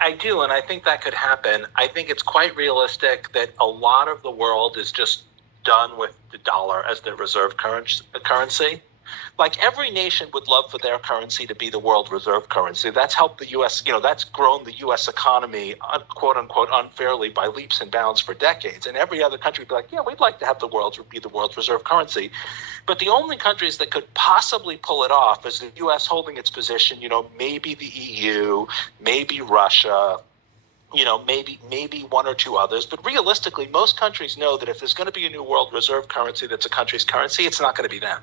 I do, and I think that could happen. I think it's quite realistic that a lot of the world is just done with the dollar as their reserve currency. Like every nation would love for their currency to be the world reserve currency. That's helped the U.S. That's grown the U.S. economy, quote unquote, unfairly by leaps and bounds for decades. And every other country would be like, yeah, we'd like to have the world be the world's reserve currency. But the only countries that could possibly pull it off is the U.S. holding its position. Maybe the EU, maybe Russia, maybe one or two others. But realistically, most countries know that if there's going to be a new world reserve currency that's a country's currency, it's not going to be them.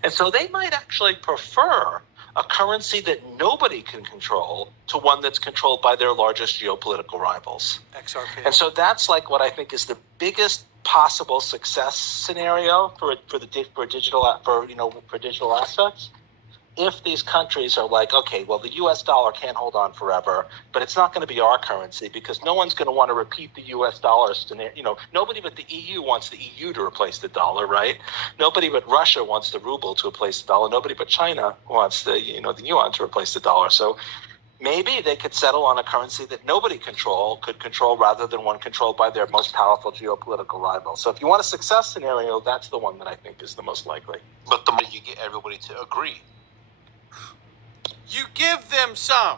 And so they might actually prefer a currency that nobody can control to one that's controlled by their largest geopolitical rivals. XRP. And so that's like what I think is the biggest possible success scenario for digital assets. If these countries are like, okay, well, the U.S. dollar can't hold on forever, but it's not going to be our currency because no one's going to want to repeat the U.S. dollar scenario. Nobody but the EU wants the EU to replace the dollar, right? Nobody but Russia wants the ruble to replace the dollar. Nobody but China wants the yuan to replace the dollar. So maybe they could settle on a currency that nobody could control rather than one controlled by their most powerful geopolitical rival. So if you want a success scenario, that's the one that I think is the most likely. But the more you get everybody to agree. You give them some.